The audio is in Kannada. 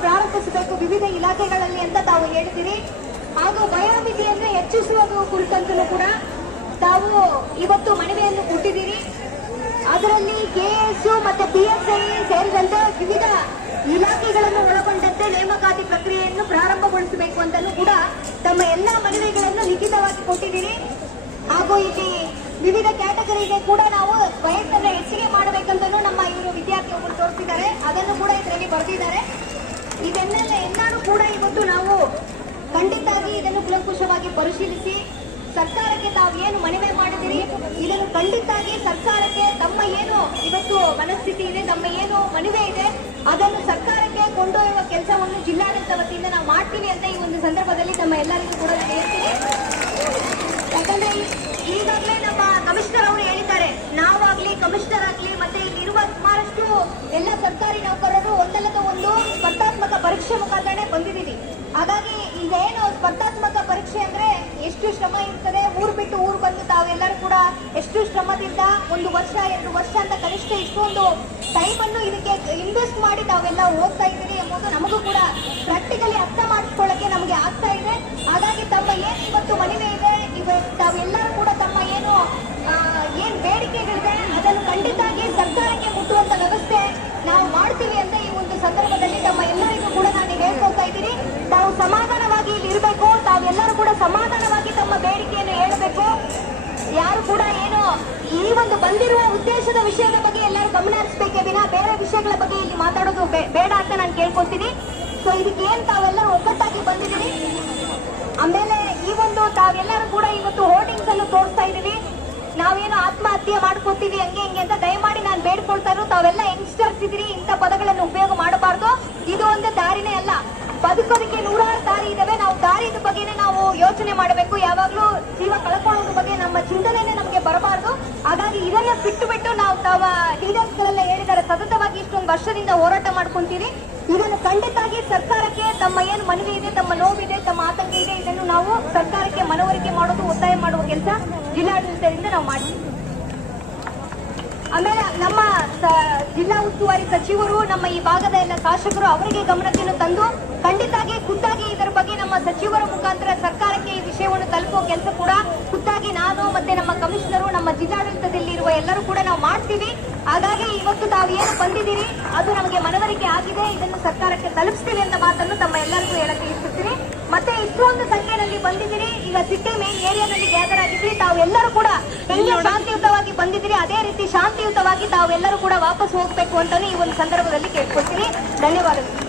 ಪ್ರಾರಂಭಿಸಬೇಕು ವಿವಿಧ ಇಲಾಖೆಗಳಲ್ಲಿ ಅಂತ ತಾವು ಹೇಳಿದಿರಿ ಹಾಗೂ ವಯೋಮಿತಿಯನ್ನು ಹೆಚ್ಚಿಸುವುದು ಕುರಿತಂತಲೂ ಕೂಡ ತಾವು ಇವತ್ತು ಮನವಿಯನ್ನು ಕೊಟ್ಟಿದ್ದೀರಿ. ಅದರಲ್ಲಿ ಕೆಎಸ್ ಮತ್ತೆ ಪಿಎಸ್ಐ ಸೇರಿದಂತೆ ವಿವಿಧ ಇಲಾಖೆಗಳನ್ನು ಒಳಗೊಂಡಂತೆ ನೇಮಕಾತಿ ಪ್ರಕ್ರಿಯೆಯನ್ನು ಪ್ರಾರಂಭಗೊಳಿಸಬೇಕು ಅಂತಲೂ ಕೂಡ ತಮ್ಮ ಎಲ್ಲಾ ಮನವಿಗಳನ್ನು ಲಿಖಿತವಾಗಿ ಕೊಟ್ಟಿದ್ದೀರಿ. ಹಾಗೂ ಇಲ್ಲಿ ವಿವಿಧ ಕ್ಯಾಟಗರಿಗೆ ಕೂಡ ನಾವು ವಯಸ್ಸನ್ನು ಹೆಚ್ಚಿಗೆ ಮಾಡಬೇಕಂತಲೂ ನಮ್ಮ ಇವರು ವಿದ್ಯಾರ್ಥಿ ಒಬ್ಬರು ತೋರಿಸಿದ್ದಾರೆ. ಅದನ್ನು ಕೂಡ ಇದರಲ್ಲಿ ಬರೆದಿದ್ದಾರೆ. ಇದನ್ನೆಲ್ಲ ಎಲ್ಲರೂ ಕೂಡ ಇವತ್ತು ನಾವು ಖಂಡಿತಾಗಿ ಇದನ್ನು ಕುಲಂಕುಷವಾಗಿ ಪರಿಶೀಲಿಸಿ ಸರ್ಕಾರಕ್ಕೆ ತಾವು ಏನು ಮನವಿ ಮಾಡಿದಿರಿ ಇದನ್ನು ಖಂಡಿತಾಗಿ ಸರ್ಕಾರಕ್ಕೆ ತಮ್ಮ ಏನು ಇವತ್ತು ಮನಸ್ಥಿತಿ ಇದೆ, ತಮ್ಮ ಏನು ಮನವಿ ಇದೆ, ಅದನ್ನು ಸರ್ಕಾರಕ್ಕೆ ಕೊಂಡೊಯ್ಯುವ ಕೆಲಸವನ್ನು ಜಿಲ್ಲಾಡಳಿತ ವತಿಯಿಂದ ನಾವು ಮಾಡ್ತೀವಿ ಅಂತ ಈ ಒಂದು ಸಂದರ್ಭದಲ್ಲಿ ತಮ್ಮ ಎಲ್ಲರಿಗೂ ಕೂಡ ಹೇಳ್ತೀನಿ ಯಾಕಂದ್ರೆ ಈ- ಈಗಾಗಲೇ ನಮ್ಮ ಕಮಿಷನರ್ ಅವರು ಹೇಳಿದ್ದಾರೆ ನಾವಾಗ್ಲಿ ಕಮಿಷನರ್ ಇಲ್ಲಿರುವ ಸುಮಾರಷ್ಟು ಎಲ್ಲ ಸರ್ಕಾರಿ ನೌಕರರು ಒಂದಲ್ಲದ ಒಂದು ಸ್ಪರ್ಧಾತ್ಮಕ ಪರೀಕ್ಷೆ ಮುಖಾಂತರನೇ ಬಂದಿದ್ದೀವಿ. ಹಾಗಾಗಿ ಇದೇನು ಸ್ಪರ್ಧಾತ್ಮಕ ಪರೀಕ್ಷೆ ಅಂದ್ರೆ ಎಷ್ಟು ಶ್ರಮ ಇರ್ತದೆ, ಊರು ಬಿಟ್ಟು ಊರು ಬಂದು ತಾವೆಲ್ಲರೂ ಕೂಡ ಎಷ್ಟು ಶ್ರಮದಿಂದ ಒಂದು ವರ್ಷ, ಎರಡು ವರ್ಷ ಅಂತ ಕನಿಷ್ಠ ಇಷ್ಟೊಂದು ಟೈಮ್ ಅನ್ನು ಇದಕ್ಕೆ ಇನ್ವೆಸ್ಟ್ ಮಾಡಿ ತಾವೆಲ್ಲ ಓದ್ತಾ ಇದ್ದೀರಿ ಎಂಬುದು ನಮಗೂ ಕೂಡ ಪ್ರಾಕ್ಟಿಕಲಿ ಅರ್ಥ ಮಾಡಿಸ್ಕೊಳ್ಳಕ್ಕೆ ನಮಗೆ ಆಗ್ತಾ ಇದೆ. ಹಾಗಾಗಿ ತಮ್ಮ ಏನು ಇವತ್ತು ಮನವಿ ಇದೆ ಇವ ತಾವೆಲ್ಲರೂ ಕೂಡ ತಮ್ಮ ಏನು ಆ, ಏನ್ ಬೇಡಿಕೆಗಳಿದೆ ಅದನ್ನು ಖಂಡಿತಾಗಿ ಸರ್ಕಾರಕ್ಕೆ ಮುಟ್ಟುವಂತ ವ್ಯವಸ್ಥೆ ನಾವು ಮಾಡ್ತೀವಿ ಅಂತ ಈ ಒಂದು ಸಂದರ್ಭದಲ್ಲಿ ತಮ್ಮ ಎಲ್ಲರಿಗೂ ಕೂಡ ನಾನು ಹೇಳ್ಕೊಳ್ತಾ ಇದ್ದೀನಿ ತಾವು ಸಮಾಧಾನವಾಗಿ ಇಲ್ಲಿ ಇರಬೇಕು ತಾವೆಲ್ಲರೂ ಕೂಡ ಸಮಾಧಾನವಾಗಿ ತಮ್ಮ ಬೇಡಿಕೆಯನ್ನು ಹೇಳಬೇಕು. ಯಾರು ಕೂಡ ಏನು ಈ ಒಂದು ಬಂದಿರುವ ಉದ್ದೇಶದ ವಿಷಯದ ಬಗ್ಗೆ ಎಲ್ಲರೂ ಗಮನ ಹರಿಸಬೇಕೇ ವಿನ ಬೇರೆ ವಿಷಯಗಳ ಬಗ್ಗೆ ಇಲ್ಲಿ ಮಾತಾಡೋದು ಬೇಡ ಅಂತ ನಾನು ಕೇಳ್ಕೊತೀನಿ ಸೊ ಇದಕ್ಕೆ ಏನ್ ತಾವೆಲ್ಲರೂ ಒಗ್ಗಟ್ಟಾಗಿ ಬಂದಿದ್ದೀರಿ? ಆಮೇಲೆ ಈ ಒಂದು ತಾವೆಲ್ಲರೂ ಕೂಡ ಇವತ್ತು ಹೋರ್ಡಿಂಗ್ಸ್ ಅನ್ನು ತೋರಿಸ್ತಾ ಇದ್ದೀವಿ ನಾವೇನು ಆತ್ಮಹತ್ಯೆ ಮಾಡ್ಕೋತೀವಿ ಹಂಗೆ ಹಂಗೆ ಅಂತ ದಯಮಾಡಿ ನಾನು ಬೇಡ್ಕೊಳ್ತಾ ಇರೋ ತಾವೆಲ್ಲ ಯಂಗ್ಸ್ಟರ್ಸ್ ಇದ್ರಿ ಇಂಥ ಪದಗಳನ್ನು ಉಪಯೋಗ ಮಾಡಬಾರ್ದು. ಇದು ಒಂದು ದಾರಿನೇ ಅಲ್ಲ. ಬದುಕೋದಕ್ಕೆ ನೂರಾರು ದಾರಿ ಇದಾವೆ ನಾವು ದಾರಿದ ಬಗ್ಗೆನೇ ನಾವು ಯೋಚನೆ ಮಾಡಬೇಕು. ಯಾವಾಗ್ಲೂ ಜೀವ ಕಳ್ಕೊಳ್ಳೋದ್ರ ಬಗ್ಗೆ ನಮ್ಮ ಚಿಂತನೆನೇ ನಮಗೆ ಬರಬಾರದು. ಹಾಗಾಗಿ ಇದನ್ನ ಬಿಟ್ಟು ಬಿಟ್ಟು ನಾವು ತಾವ ಲೀಡರ್ಸ್ ಗಳೆಲ್ಲ ಹೇಳಿದ್ದಾರೆ, ಸತತವಾಗಿ ಇಷ್ಟೊಂದು ವರ್ಷದಿಂದ ಹೋರಾಟ ಮಾಡ್ಕೊಂತೀವಿ ಇದನ್ನು ಖಂಡಿತಾಗಿ ಸರ್ಕಾರಕ್ಕೆ ತಮ್ಮ ಏನು ಮನವಿ ಇದೆ, ತಮ್ಮ ನೋವಿದೆ, ತಮ್ಮ ಆತಂಕ ಇದೆ, ಇದನ್ನು ನಾವು ಸರ್ಕಾರಕ್ಕೆ ಮನವರಿಕೆ ಮಾಡೋದು, ಒತ್ತಾಯ ಮಾಡುವ ಕೆಲಸ ಜಿಲ್ಲಾಡಳಿತದಿಂದ ನಾವು ಮಾಡ್ತೀವಿ. ಆಮೇಲೆ ನಮ್ಮ ಜಿಲ್ಲಾ ಉಸ್ತುವಾರಿ ಸಚಿವರು, ನಮ್ಮ ಈ ಭಾಗದ ಎಲ್ಲ ಶಾಸಕರು ಅವರಿಗೆ ಗಮನಕ್ಕೆ ತಂದು ಖಂಡಿತಾಗಿ ಖುದ್ದಾಗಿ ಇದರ ಬಗ್ಗೆ ನಮ್ಮ ಸಚಿವರ ಮುಖಾಂತರ ಸರ್ಕಾರಕ್ಕೆ ವಿಷಯವನ್ನು ಕೆಲಸ ಕೂಡ ಖುದ್ದಾಗಿ ನಾನು ಮತ್ತೆ ನಮ್ಮ ಕಮಿಷನರು ನಮ್ಮ ಜಿಲ್ಲಾಡಳಿತದಲ್ಲಿರುವ ಎಲ್ಲರೂ ಕೂಡ ನಾವು ಮಾಡ್ತೀವಿ. ಹಾಗಾಗಿ ಇವತ್ತು ತಾವು ಏನು ಬಂದಿದ್ದೀರಿ ಅದು ನಮಗೆ ಮನವರಿಕೆ ಆಗಿದೆ. ಇದನ್ನು ಸರ್ಕಾರಕ್ಕೆ ತಲುಪಿಸ್ತೀವಿ ಅಂತ ಮಾತನ್ನು ತಮ್ಮ ಎಲ್ಲರಿಗೂ ಹೇಳಕ್ಕೆ ಇಷ್ಟಪಡ್ತೀನಿ. ಮತ್ತೆ ಇಷ್ಟೊಂದು ಸಂಖ್ಯೆಯಲ್ಲಿ ಬಂದಿದ್ದೀರಿ. ಈಗ ಸಿಟಿ ಮೇನ್ ಏರಿಯಾದಲ್ಲಿ ಗ್ಯಾದರ್ ಆಗಿದ್ರಿ ತಾವೆಲ್ಲರೂ ಕೂಡ ಹೆಂಗೆ ಶಾಂತಿಯುತವಾಗಿ ಬಂದಿದ್ದೀರಿ ಅದೇ ರೀತಿ ಶಾಂತಿಯುತವಾಗಿ ತಾವೆಲ್ಲರೂ ಕೂಡ ವಾಪಸ್ ಹೋಗ್ಬೇಕು ಅಂತಲೂ ಈ ಒಂದು ಸಂದರ್ಭದಲ್ಲಿ ಕೇಳ್ಕೊಳ್ತೀನಿ. ಧನ್ಯವಾದಗಳು.